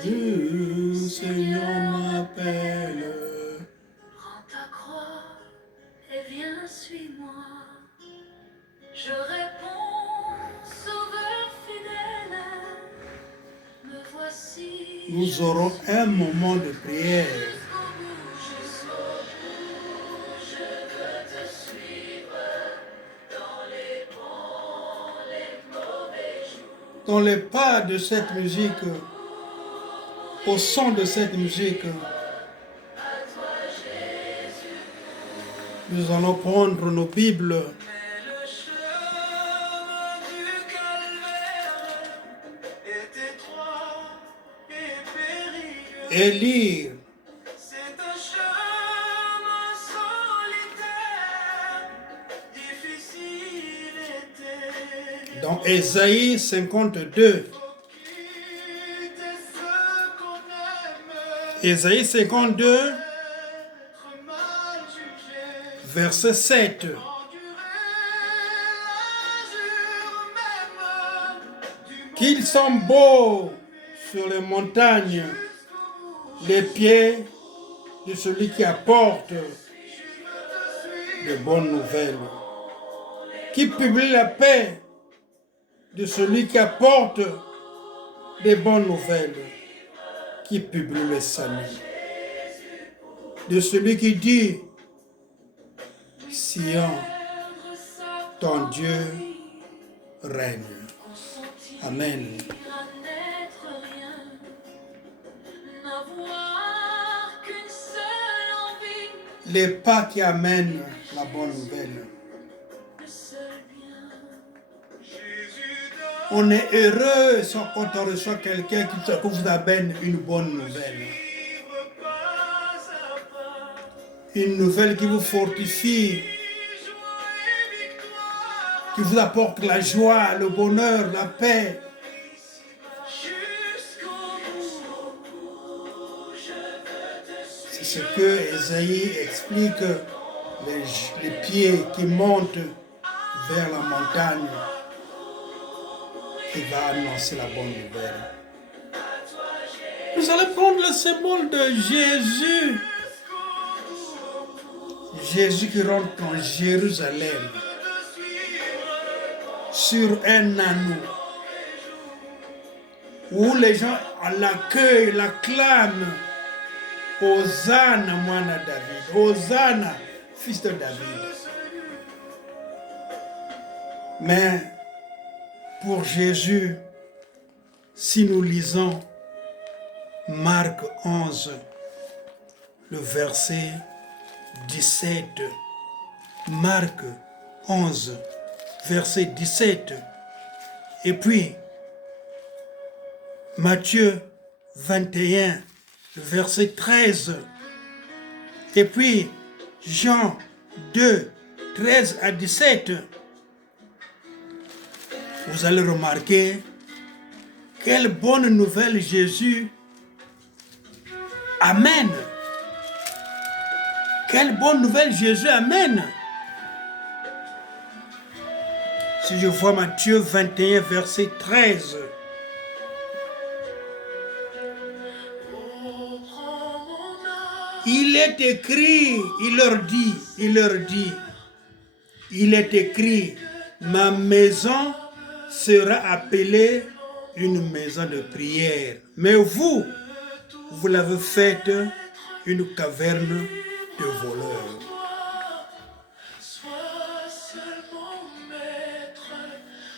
du Seigneur m'appelle. Prends ta croix et viens, suis-moi. Je réponds, Sauveur fidèle, me voici. Nous aurons un moment de prière. Jusqu'au bout, je veux te suivre dans les bons, les mauvais jours. Dans les pas de cette musique, au son de cette musique, nous allons prendre nos Bibles et lire C'est un chemin solitaire, difficile et terrible. dans Ésaïe 52. Ésaïe 52, verset 7. Qu'ils sont beaux sur les montagnes, les pieds de celui qui apporte de bonnes nouvelles, qui publie la paix de celui qui apporte des bonnes nouvelles, qui publie le salut, de celui qui dit, Sion, ton Dieu règne. Amen. Les pas qui amènent la bonne nouvelle. On est heureux quand on reçoit quelqu'un qui vous amène une bonne nouvelle. Une nouvelle qui vous fortifie, qui vous apporte la joie, le bonheur, la paix. C'est ce que Ésaïe explique, les pieds qui montent vers la montagne, qui va annoncer la bonne nouvelle. Nous allons prendre le symbole de Jésus. Jésus qui rentre en Jérusalem sur un anneau où les gens l'accueillent, l'acclament. Hosanna, Mwana David. Hosanna, fils de David. Mais pour Jésus, si nous lisons Marc 11, le verset 17, Marc 11, verset 17, et puis Matthieu 21, verset 13, et puis Jean 2, 13 à 17, vous allez remarquer quelle bonne nouvelle Jésus amène. Quelle bonne nouvelle Jésus amène. Si je vois Matthieu 21, verset 13. Il est écrit, il leur dit, il est écrit, ma maison sera appelée une maison de prière. Mais vous l'avez faite une caverne de voleurs.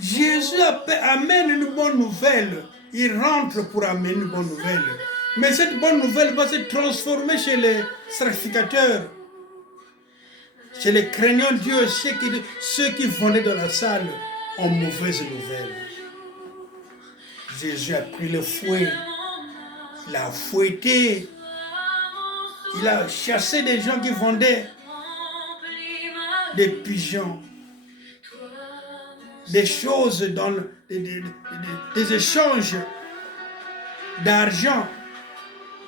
Jésus amène une bonne nouvelle. Il rentre pour amener une bonne nouvelle. Mais cette bonne nouvelle va se transformer chez les sacrificateurs, chez les craignants de Dieu, ceux qui venaient dans la salle en mauvaise nouvelle. Jésus a pris le fouet, il a fouetté, il a chassé des gens qui vendaient des pigeons, des choses dans des échanges d'argent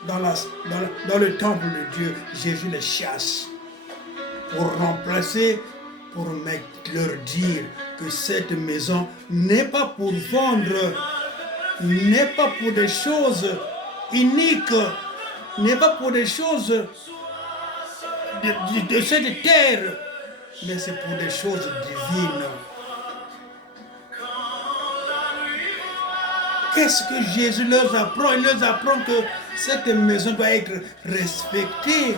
dans le temple de Dieu. Jésus les chasse pour remplacer, pour leur dire que cette maison n'est pas pour vendre, n'est pas pour des choses unique n'est pas pour des choses de cette terre, mais c'est pour des choses divines. Qu'est-ce que Jésus leur apprend? Il leur apprend que cette maison doit être respectée,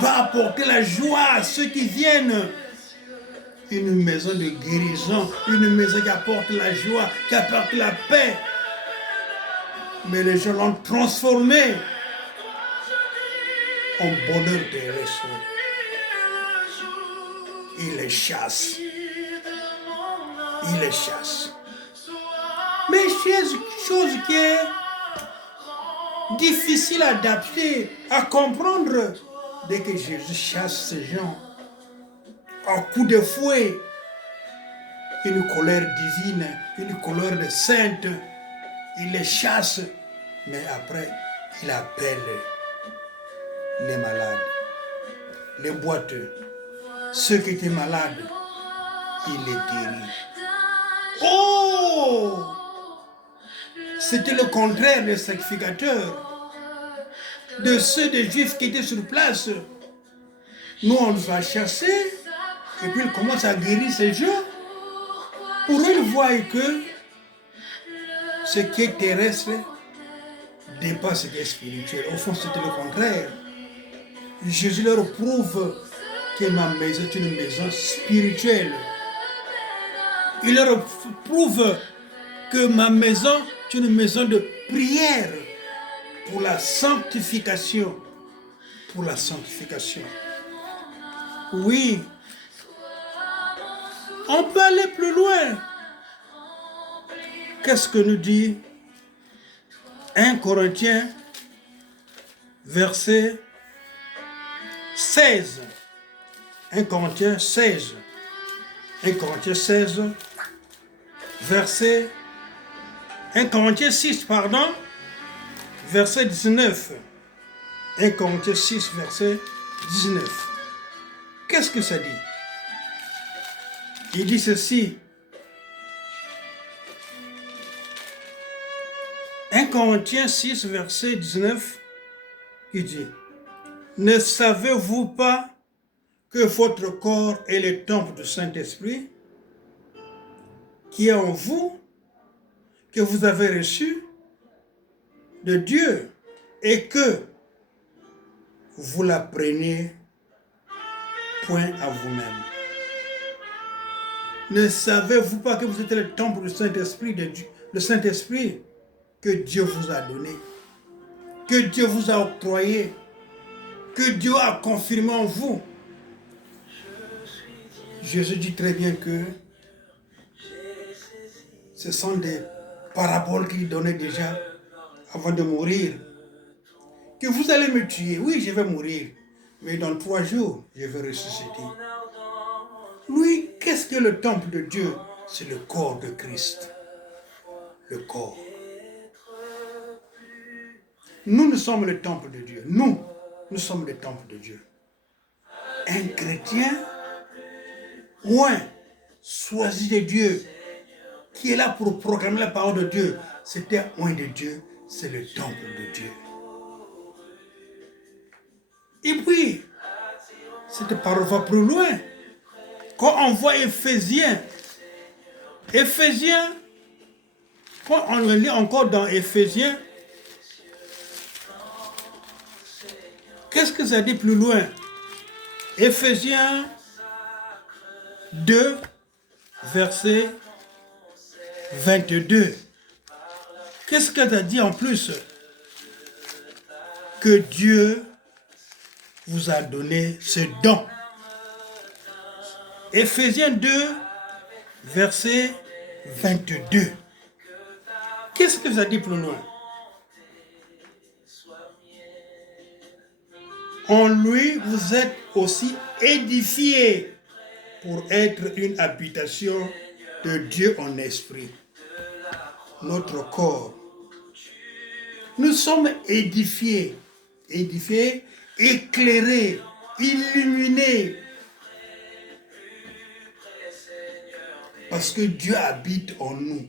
doit apporter la joie à ceux qui viennent. Une maison de guérison, une maison qui apporte la joie, qui apporte la paix. Mais les gens l'ont transformé en bonheur terrestre. Ils les chassent. Ils les chassent. Mais chose qui est difficile à adapter, à comprendre, dès que Jésus chasse ces gens, en coup de fouet, une colère divine, une colère de sainte, il les chasse, mais après, il appelle les malades, les boiteux, ceux qui étaient malades, il les guérit. Oh! C'était le contraire des sacrificateurs, de ceux des Juifs qui étaient sur place. Nous, on nous a chassés, et puis il commence à guérir ces gens. Pour eux, ils voient que ce qui est terrestre dépasse ce qui est spirituel. Au fond, c'était le contraire. Jésus leur prouve que ma maison est une maison spirituelle. Il leur prouve que ma maison est une maison de prière pour la sanctification. Pour la sanctification. Oui. On peut aller plus loin. Qu'est-ce que nous dit 1 Corinthiens, verset 16. 1 Corinthiens 16. 1 Corinthiens 16, verset 1 Corinthiens 6, pardon, verset 19. 1 Corinthiens 6, verset 19. Qu'est-ce que ça dit? Il dit ceci. 1 Corinthiens 6, verset 19, il dit, « Ne savez-vous pas que votre corps est le temple du Saint-Esprit qui est en vous, que vous avez reçu de Dieu et que vous l'appreniez point à vous-même. Ne savez-vous pas que vous êtes le temple du Saint-Esprit de Dieu, le Saint-Esprit que Dieu vous a donné, que Dieu vous a octroyé, que Dieu a confirmé en vous. » Jésus dit très bien que ce sont des paraboles qu'il donnait déjà avant de mourir. Que vous allez me tuer, oui, je vais mourir, mais dans 3 jours, je vais ressusciter. Lui, qu'est-ce que le temple de Dieu? C'est le corps de Christ. Le corps. Nous sommes le temple de Dieu. Nous sommes le temple de Dieu. Un chrétien, choisi de Dieu, qui est là pour proclamer la parole de Dieu, c'était oint de Dieu, c'est le temple de Dieu. Et puis, cette parole va plus loin. Quand on voit Éphésiens, quand on le lit encore dans Éphésiens, qu'est-ce que ça dit plus loin? Éphésiens 2, verset 22. Qu'est-ce que ça dit en plus? Que Dieu vous a donné ce don. Éphésiens 2, verset 22. Qu'est-ce que ça dit plus loin? En lui, vous êtes aussi édifiés pour être une habitation de Dieu en esprit. Notre corps. Nous sommes édifiés, éclairés, illuminés. Parce que Dieu habite en nous.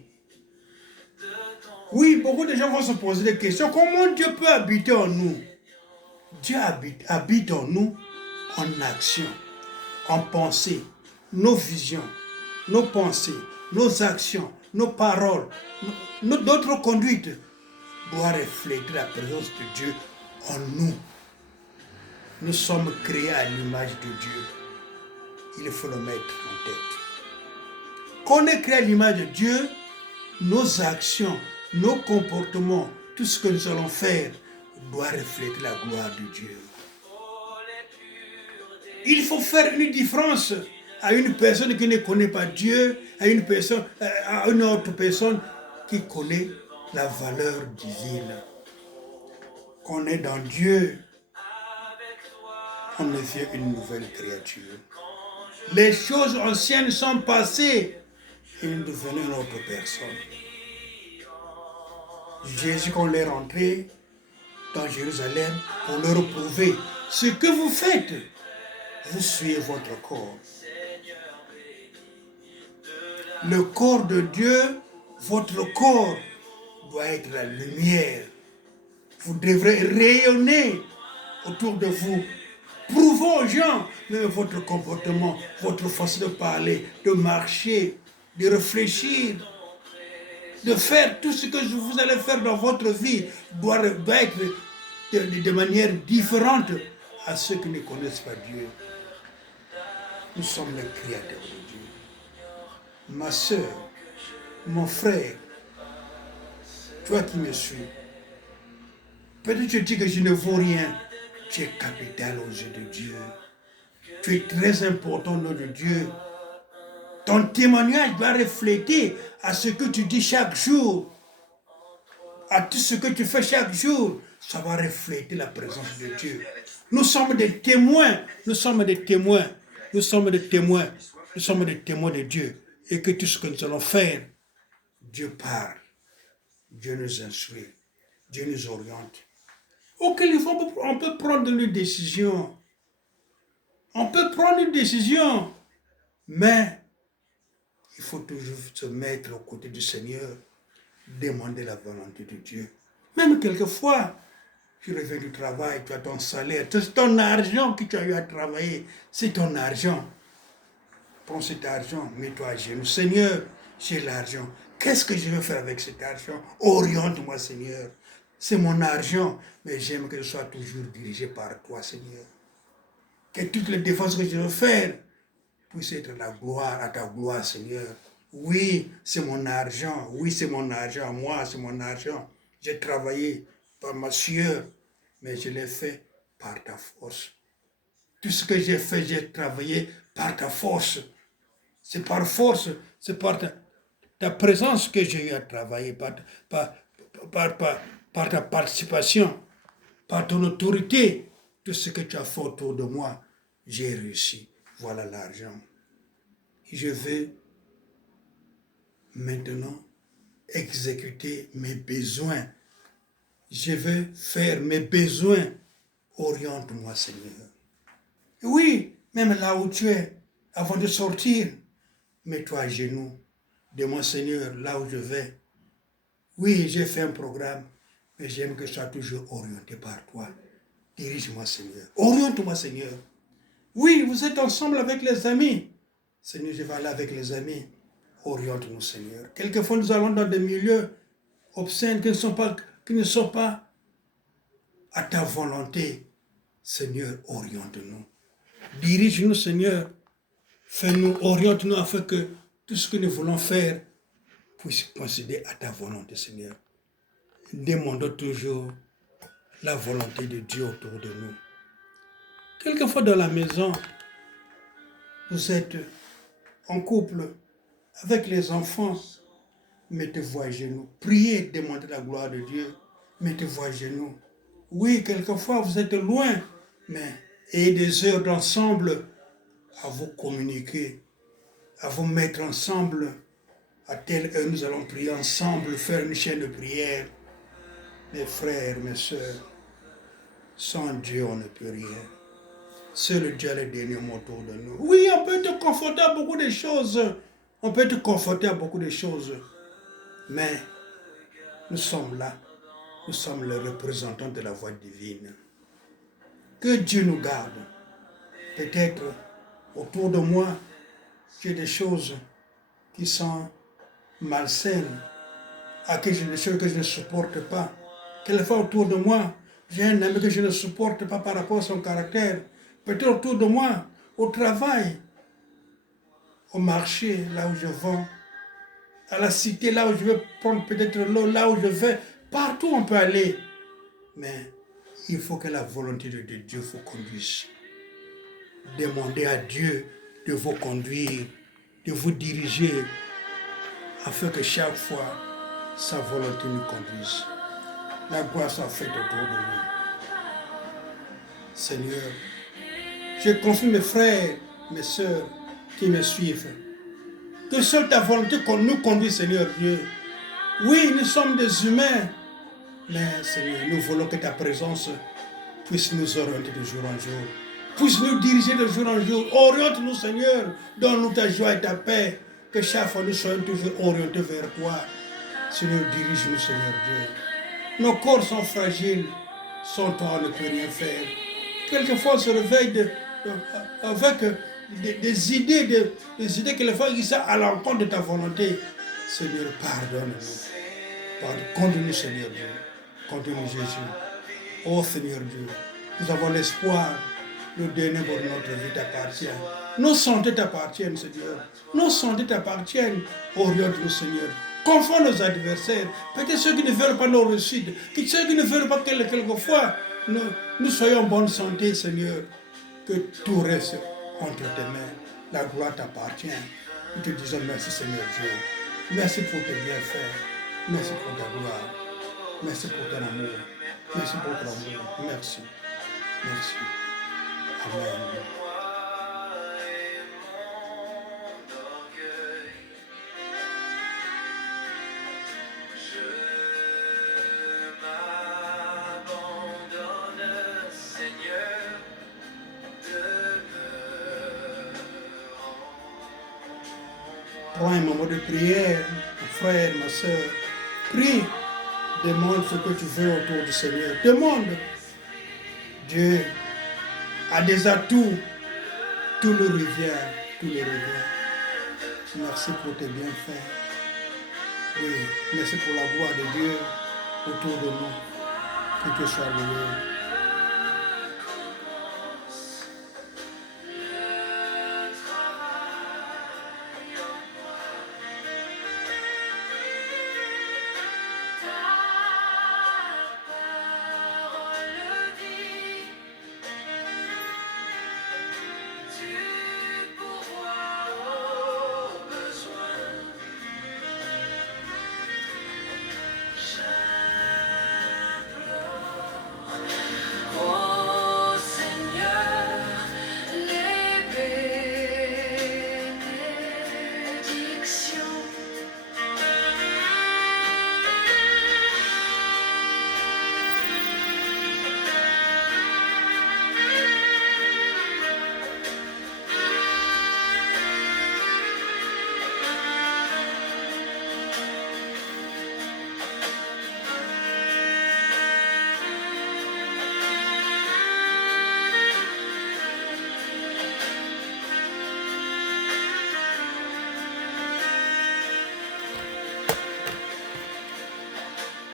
Oui, beaucoup de gens vont se poser des questions. Comment Dieu peut habiter en nous? Dieu habite en nous en action, en pensée, nos visions, nos pensées, nos actions, nos paroles, notre conduite doit refléter la présence de Dieu en nous. Nous sommes créés à l'image de Dieu. Il faut le mettre en tête. Quand on est créé à l'image de Dieu, nos actions, nos comportements, tout ce que nous allons faire doit refléter la gloire de Dieu. Il faut faire une différence à une personne qui ne connaît pas Dieu, à une autre personne qui connaît la valeur divine. Quand on est dans Dieu, on devient une nouvelle créature. Les choses anciennes sont passées et nous devenons une autre personne. Jésus, quand il est rentré dans Jérusalem pour leur prouver ce que vous faites, vous suivez votre corps. Le corps de Dieu, votre corps, doit être la lumière. Vous devrez rayonner autour de vous. Prouvons aux gens même votre comportement, votre façon de parler, de marcher, de réfléchir, de faire tout ce que vous allez faire dans votre vie doit être de manière différente à ceux qui ne connaissent pas Dieu. Nous sommes les créateurs de Dieu. Ma soeur, mon frère, toi qui me suis, peut-être tu dis que je ne vaux rien. Tu es capital aux yeux de Dieu. Tu es très important aux yeux de Dieu. Ton témoignage doit refléter à ce que tu dis chaque jour, à tout ce que tu fais chaque jour. Ça va refléter la présence de Dieu. Nous sommes des témoins. Nous sommes des témoins. Nous sommes des témoins. Nous sommes des témoins de Dieu. Et que tout ce que nous allons faire, Dieu parle. Dieu nous instruit. Dieu nous oriente. Auquel on peut prendre une décision. On peut prendre une décision. Mais il faut toujours se mettre aux côtés du Seigneur. Demander la volonté de Dieu. Même quelquefois, tu reviens du travail, tu as ton salaire, c'est ton argent que tu as eu à travailler. C'est ton argent. Prends cet argent, mets-toi à genoux. Seigneur, j'ai l'argent. Qu'est-ce que je veux faire avec cet argent? Oriente-moi, Seigneur. C'est mon argent, mais j'aime que je sois toujours dirigé par toi, Seigneur. Que toutes les défenses que je veux faire puissent être la gloire à ta gloire, Seigneur. Oui, c'est mon argent. Oui, c'est mon argent. Moi, c'est mon argent. J'ai travaillé par ma sueur, mais je l'ai fait par ta force. Tout ce que j'ai fait, j'ai travaillé par ta force. C'est par force, c'est par ta présence que j'ai eu à travailler, par ta participation, par ton autorité. Tout ce que tu as fait autour de moi, j'ai réussi. Voilà l'argent. Je veux maintenant exécuter mes besoins. Je veux faire mes besoins. Oriente-moi, Seigneur. Oui, même là où tu es, avant de sortir, mets-toi à genoux. Dis-moi, Seigneur, là où je vais. Oui, j'ai fait un programme, mais j'aime que je sois toujours orienté par toi. Dirige-moi, Seigneur. Oriente-moi, Seigneur. Oui, vous êtes ensemble avec les amis. Seigneur, je vais aller avec les amis. Oriente-nous, Seigneur. Quelquefois, nous allons dans des milieux obscènes qui ne sont pas à ta volonté. Seigneur, oriente-nous. Dirige-nous, Seigneur. Fais-nous, oriente-nous afin que tout ce que nous voulons faire puisse procéder à ta volonté, Seigneur. Demandons toujours la volonté de Dieu autour de nous. Quelquefois dans la maison, vous êtes en couple avec les enfants, mettez-vous à genoux. Priez, demandez la gloire de Dieu. Mettez-vous à genoux. Oui, quelquefois vous êtes loin, mais ayez des heures d'ensemble à vous communiquer, à vous mettre ensemble. À telle heure, nous allons prier ensemble, faire une chaîne de prière. Mes frères, mes sœurs, sans Dieu, on ne peut rien. Seul Dieu a le dernier mot autour de nous. Oui, on peut te conforter à beaucoup de choses. On peut te conforter à beaucoup de choses. Mais nous sommes là. Nous sommes les représentants de la voix divine. Que Dieu nous garde. Peut-être autour de moi, j'ai des choses qui sont malsaines, des choses que je ne supporte pas. Quelquefois autour de moi, j'ai un ami que je ne supporte pas par rapport à son caractère. Peut-être autour de moi, au travail, au marché, là où je vends, à la cité, là où je vais prendre peut-être l'eau, là où je vais, partout on peut aller. Mais il faut que la volonté de Dieu vous conduise. Demandez à Dieu de vous conduire, de vous diriger, afin que chaque fois, sa volonté nous conduise. La gloire soit faite autour de nous. Seigneur, je confie mes frères, mes sœurs qui me suivent. Que seule ta volonté nous conduise, Seigneur Dieu. Oui, nous sommes des humains, mais Seigneur, nous voulons que ta présence puisse nous orienter de jour en jour. Puisse nous diriger de jour en jour. Oriente-nous, Seigneur. Donne-nous ta joie et ta paix. Que chaque fois nous soyons toujours orientés vers toi. Seigneur, dirige-nous, Seigneur Dieu. Nos corps sont fragiles. Sans toi, on ne peut rien faire. Quelquefois, on se réveille avec des idées quelquefois qui sont à l'encontre de ta volonté. Seigneur, pardonne-nous. Conduis-nous, Seigneur Dieu. Conduis-nous, Jésus. Oh, Seigneur Dieu, nous avons l'espoir. Le dernier mot de notre vie t'appartient. Nos santé t'appartiennent, Seigneur. Nos santé t'appartiennent. Oriente-nous, Seigneur. Confonds nos adversaires. Peut-être ceux qui ne veulent pas nos réussites. Ceux qui ne veulent pas que quelquefois nous soyons en bonne santé, Seigneur. Que tout reste entre tes mains. La gloire t'appartient. Nous te disons merci, Seigneur Dieu. Merci pour tes bienfaits. Merci pour ta gloire. Merci pour ton amour. Merci pour ton amour. Merci. Merci. Amen. Prends un moment de prière, mon frère, ma soeur. Prie. Demande ce que tu veux autour du Seigneur. Demande. Dieu a des atouts. Tout le revient. Tout le revient. Merci pour tes bienfaits. Oui, merci pour la gloire de Dieu autour de nous. Que tu sois loué.